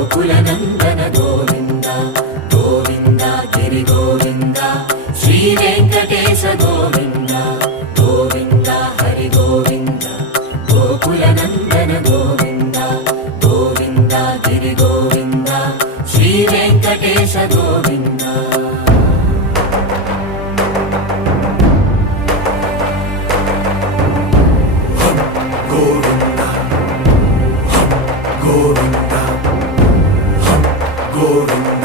గోకులనందన Govinda Govinda Giri Govinda Shri Venkatesha Govinda Govinda Hari Govinda గోకులనందన Govinda Govinda Giri Govinda Shri Venkatesha Govinda Govinda, Govinda, Govinda.